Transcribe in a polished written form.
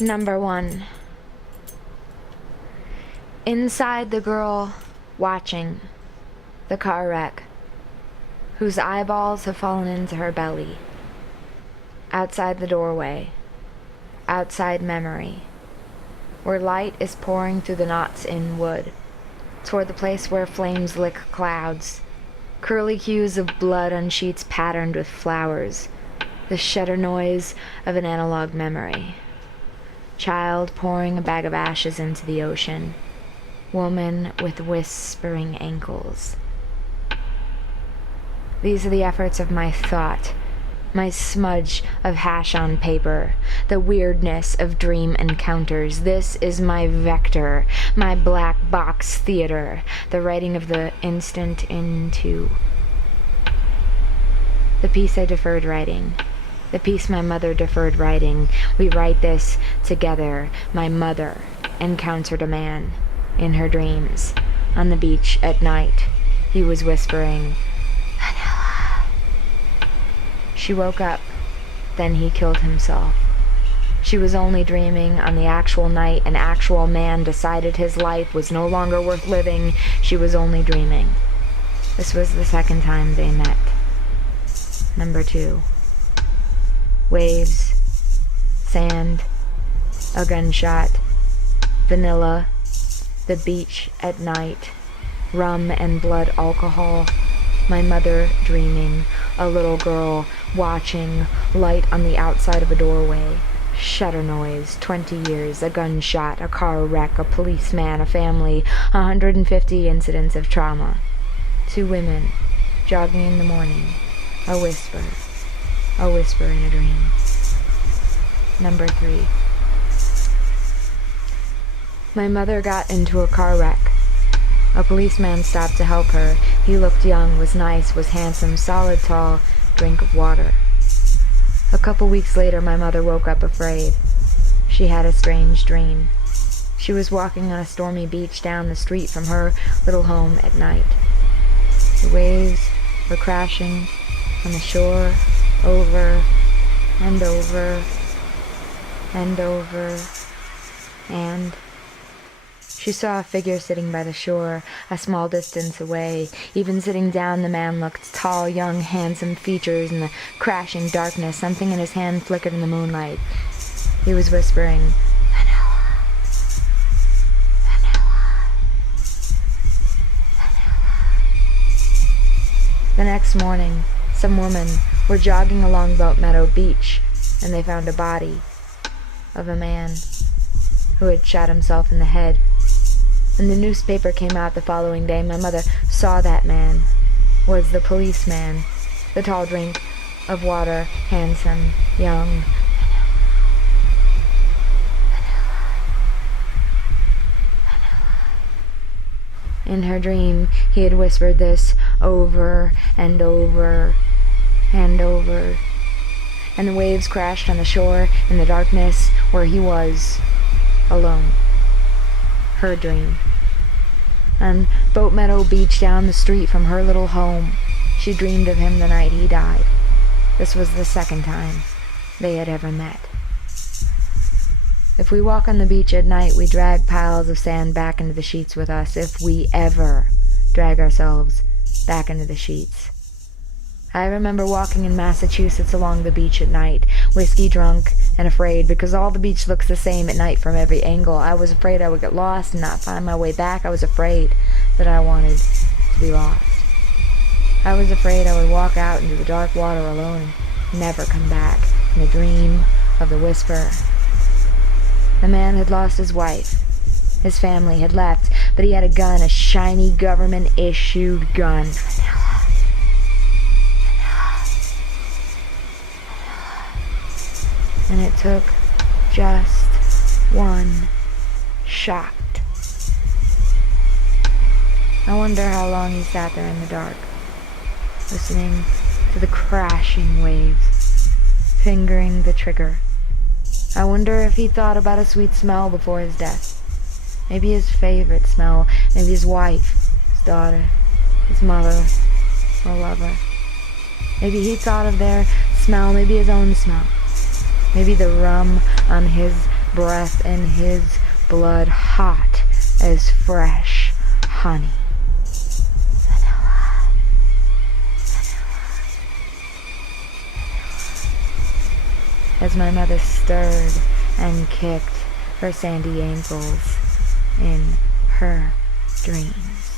Number 1. Inside the girl watching the car wreck, whose eyeballs have fallen into her belly. Outside the doorway, outside memory, where light is pouring through the knots in wood, toward the place where flames lick clouds, curly cues of blood on sheets patterned with flowers, the shudder noise of an analog memory. Child pouring a bag of ashes into the ocean. Woman with whispering ankles. These are the efforts of my thought, my smudge of hash on paper, the weirdness of dream encounters. This is my vector, my black box theater, the writing of the instant into the piece I deferred writing. The piece my mother deferred writing. We write this together. My mother encountered a man in her dreams on the beach at night. He was whispering, "Vanilla." She woke up. Then he killed himself. She was only dreaming on the actual night an actual man decided his life was no longer worth living. She was only dreaming. This was the second time they met. Number 2. Waves, sand, a gunshot, vanilla, the beach at night, rum and blood alcohol, my mother dreaming, a little girl watching, light on the outside of a doorway, shutter noise, 20 years, a gunshot, a car wreck, a policeman, a family, 150 incidents of trauma, 2 women, jogging in the morning, a whisper in a dream. Number 3. My mother got into a car wreck. A policeman stopped to help her. He looked young, was nice, was handsome, solid, tall, drink of water. A couple weeks later, my mother woke up afraid. She had a strange dream. She was walking on a stormy beach down the street from her little home at night. The waves were crashing on the shore, over and over and over, and she saw a figure sitting by the shore, a small distance away. Even sitting down, the man looked tall, young, handsome features in the crashing darkness. Something in his hand flickered in the moonlight. He was whispering, "Vanilla, vanilla, vanilla." The next morning, some women were jogging along Boat Meadow Beach, and they found a body of a man who had shot himself in the head. When the newspaper came out the following day, my mother saw that man was the policeman, the tall drink of water, handsome, young. In her dream, he had whispered this over and over and over, and the waves crashed on the shore in the darkness where he was, alone. Her dream. On Boat Meadow Beach down the street from her little home, she dreamed of him the night he died. This was the second time they had ever met. If we walk on the beach at night, we drag piles of sand back into the sheets with us, if we ever drag ourselves back into the sheets. I remember walking in Massachusetts along the beach at night, whiskey drunk and afraid, because all the beach looks the same at night from every angle. I was afraid I would get lost and not find my way back. I was afraid that I wanted to be lost. I was afraid I would walk out into the dark water alone and never come back in a dream of the whisper. The man had lost his wife. His family had left, but he had a gun, a shiny government-issued gun. And it took just one shot. I wonder how long he sat there in the dark, listening to the crashing waves, fingering the trigger. I wonder if he thought about a sweet smell before his death. Maybe his favorite smell, maybe his wife, his daughter, his mother, or lover. Maybe he thought of their smell, maybe his own smell. Maybe the rum on his breath in his blood hot as fresh honey. Vanilla, as my mother stirred and kicked her sandy ankles in her dreams.